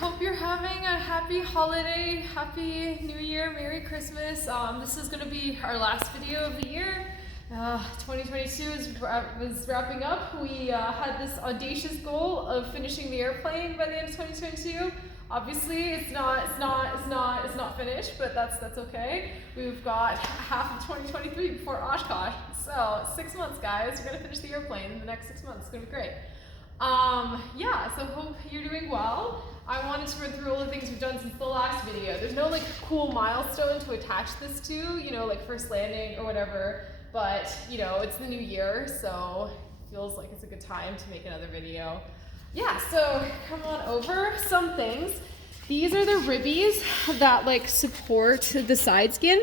Hope you're having a happy holiday, happy New Year, Merry Christmas. This is going to be our last video of the year. 2022 was wrapping up. We had this audacious goal of finishing the airplane by the end of 2022. Obviously, it's not finished, but that's okay. We've got half of 2023 before Oshkosh, so 6 months, guys. We're gonna finish the airplane in the next 6 months. It's gonna be great. Yeah, so hope you're doing well. I wanted to run through all the things we've done since the last video. There's no like cool milestone to attach this to, you know, like first landing or whatever, but you know, it's the new year, so it feels like it's a good time to make another video. Yeah, so come on over. Some things. These are the ribbies that like support the side skin.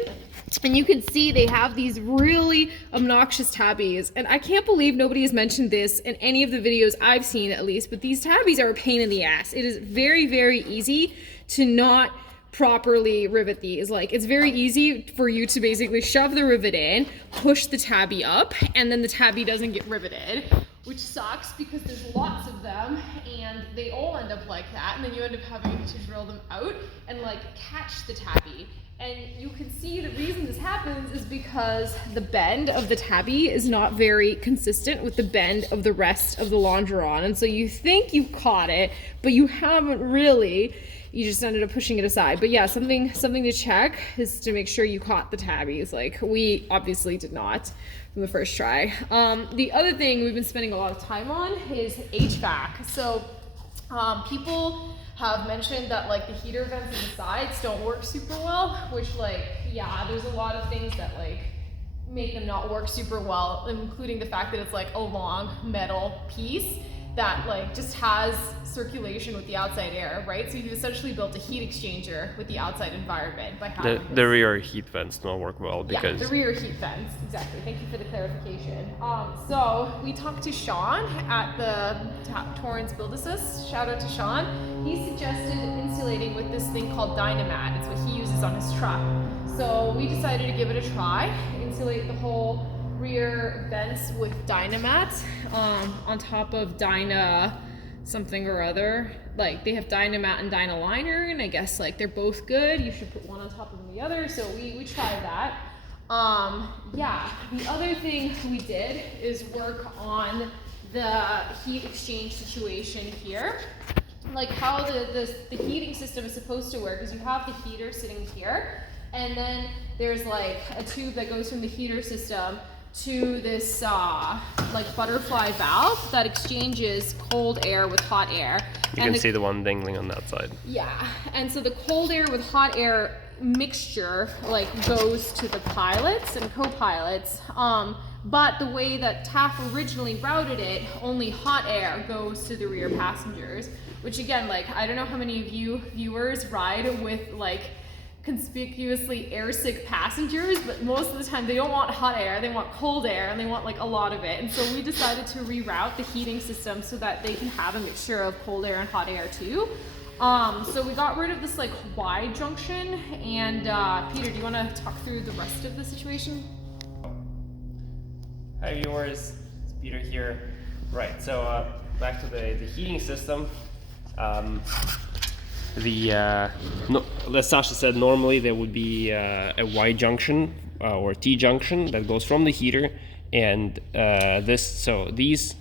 And you can see they have these really obnoxious tabbies. And I can't believe nobody has mentioned this in any of the videos I've seen at least, but these tabbies are a pain in the ass. It is very, very easy to not properly rivet these. Like, it's very easy for you to basically shove the rivet in, push the tabby up, and then the tabby doesn't get riveted, which sucks because there's lots of them and they all end up like that, and then you end up having to drill them out and like catch the tabby. And you can see the reason this happens is because the bend of the tabby is not very consistent with the bend of the rest of the longeron. And so you think you've caught it, but you haven't really. You just ended up pushing it aside. But yeah, something to check is to make sure you caught the tabbies. Like, we obviously did not from the first try. The other thing we've been spending a lot of time on is HVAC. So people have mentioned that like the heater vents on the sides don't work super well, which like, yeah, there's a lot of things that like make them not work super well, including the fact that it's like a long metal piece that like just has circulation with the outside air, right? So you've essentially built a heat exchanger with the outside environment by having the rear heat vents don't work well because... Yeah, the rear heat vents, exactly. Thank you for the clarification. So we talked to Sean at the Torrance Build Assist. Shout out to Sean. He suggested insulating with this thing called Dynamat. It's what he uses on his truck. So we decided to give it a try, insulate the whole rear vents with Dynamat on top of Dyna something or other. Like, they have Dynamat and Dynaliner, and I guess like they're both good. You should put one on top of the other, so we tried that. Yeah, the other thing we did is work on the heat exchange situation here. Like how the heating system is supposed to work is you have the heater sitting here, and then there's like a tube that goes from the heater system to this like butterfly valve that exchanges cold air with hot air. You can see the one dangling on that side. Yeah, and so the cold air with hot air mixture like goes to the pilots and co-pilots, but the way that TAF originally routed it, only hot air goes to the rear passengers, which again, like, I don't know how many of you viewers ride with like conspicuously airsick passengers, but most of the time they don't want hot air, they want cold air, and they want like a lot of it. And so we decided to reroute the heating system so that they can have a mixture of cold air and hot air too. So we got rid of this like Y junction, and Peter, do you want to talk through the rest of the situation? Hi viewers, it's Peter here. Right, so back to the heating system. As Sasha said, normally there would be a Y junction or T junction that goes from the heater, and these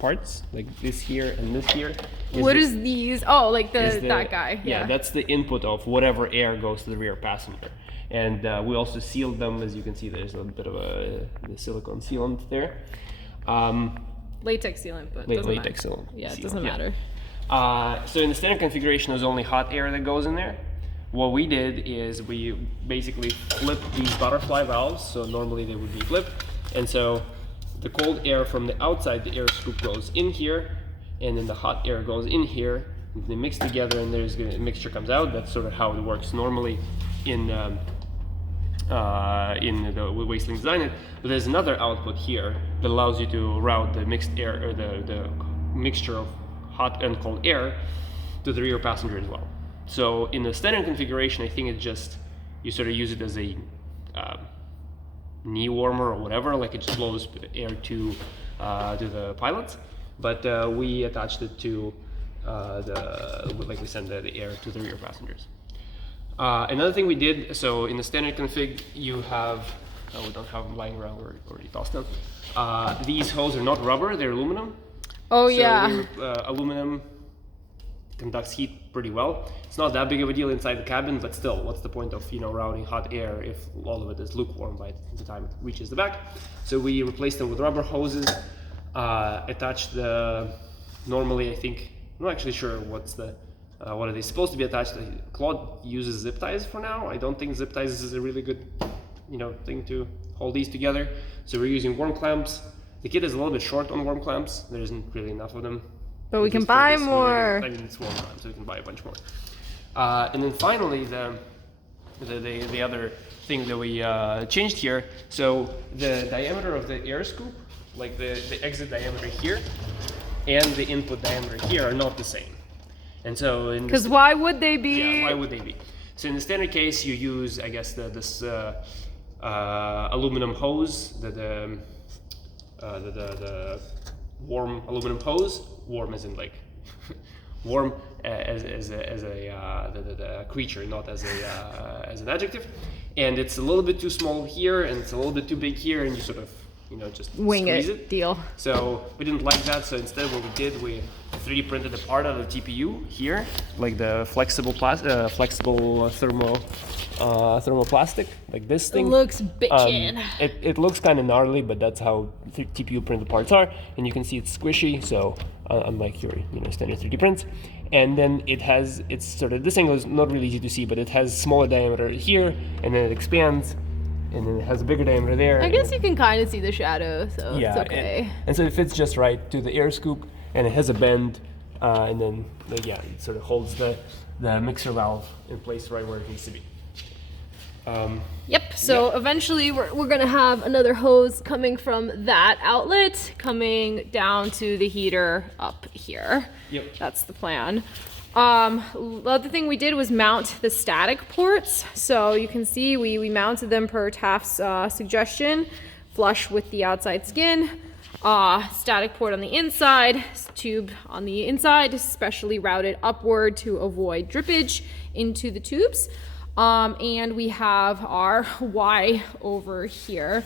parts, like this here and this here. What is these? Oh, like that guy. Yeah, that's the input of whatever air goes to the rear passenger. And we also sealed them, as you can see. There's a bit of the silicone sealant there. Latex sealant, but latex sealant. Yeah, it doesn't matter. So in the standard configuration, there's only hot air that goes in there. What we did is we basically flipped these butterfly valves. So normally they would be flipped. And so the cold air from the outside, the air scoop goes in here, and then the hot air goes in here. They mix together, and a mixture comes out. That's sort of how it works normally in the way Sling designed it. But there's another output here that allows you to route the mixed air, or the mixture of hot and cold air to the rear passenger as well. So in the standard configuration, I think it's just, you sort of use it as a knee warmer or whatever, like it just blows air to the pilots. But we attached it to like we send the air to the rear passengers. Another thing we did, so in the standard config, you have, we don't have them lying around, we're already tossed them. These hoses are not rubber, they're aluminum. Oh, so yeah. Aluminum conducts heat pretty well. It's not that big of a deal inside the cabin, but still, what's the point of routing hot air if all of it is lukewarm by the time it reaches the back? So we replaced them with rubber hoses, attached the, normally I think, I'm not actually sure what are they supposed to be attached to. Claude uses zip ties for now. I don't think zip ties is a really good thing to hold these together. So we're using worm clamps. The kit is a little bit short on worm clamps. There isn't really enough of them. But we can buy more. I mean, it's worm clamps, so we can buy a bunch more. And then finally, the other thing that we changed here. So the diameter of the air scoop, like the exit diameter here, and the input diameter here are not the same. And so, because why would they be? Yeah, why would they be? So in the standard case, you use, I guess, this aluminum hose, the warm aluminum hose. Warm as in like warm as the creature, not as an adjective. And it's a little bit too small here, and it's a little bit too big here, and you sort of just wing squeeze it. Deal. So we didn't like that, so instead what we did, we 3D printed a part out of the TPU here, like the flexible thermoplastic, like this thing. It looks bitchin'. It looks kind of gnarly, but that's how TPU printed parts are, and you can see it's squishy, so unlike your standard 3D prints. And then it's sort of, this angle is not really easy to see, but it has smaller diameter here, and then it expands, and then it has a bigger diameter there. I guess you can kind of see the shadow, so yeah, it's okay. And so it fits just right to the air scoop, and it has a bend, and then it sort of holds the mixer valve in place right where it needs to be. Yep, so eventually we're gonna have another hose coming from that outlet coming down to the heater up here. Yep. That's the plan. The other thing we did was mount the static ports. So you can see we mounted them per Taft's suggestion, flush with the outside skin. Static port on the inside, tube on the inside, especially routed upward to avoid drippage into the tubes. And we have our Y over here.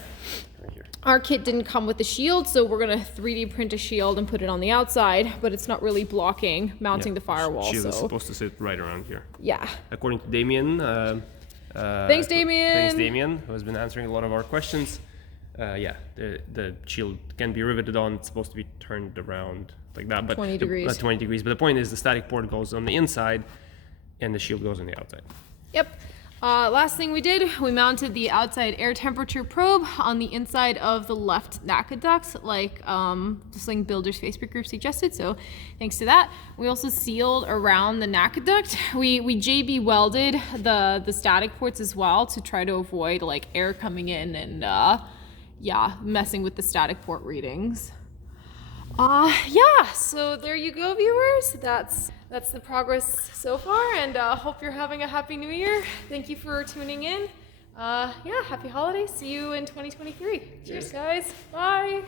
Our kit didn't come with a shield, so we're gonna 3D print a shield and put it on the outside, but it's not really blocking mounting the firewall. Shield so is supposed to sit right around here. Yeah. According to Damien. Thanks, Damien. Thanks, Damien, who has been answering a lot of our questions. The shield can be riveted on. It's supposed to be turned around like that, but 20 degrees. 20 degrees. But the point is, the static port goes on the inside, and the shield goes on the outside. Yep. Last thing we did, we mounted the outside air temperature probe on the inside of the left NACA duct, like the Sling Builders Facebook group suggested, so thanks to that. We also sealed around the NACA duct. We JB welded the static ports as well to try to avoid like air coming in and messing with the static port readings. So there you go, viewers. That's the progress so far, and hope you're having a happy new year. Thank you for tuning in. Happy holidays. See you in 2023. Cheers, guys. Bye.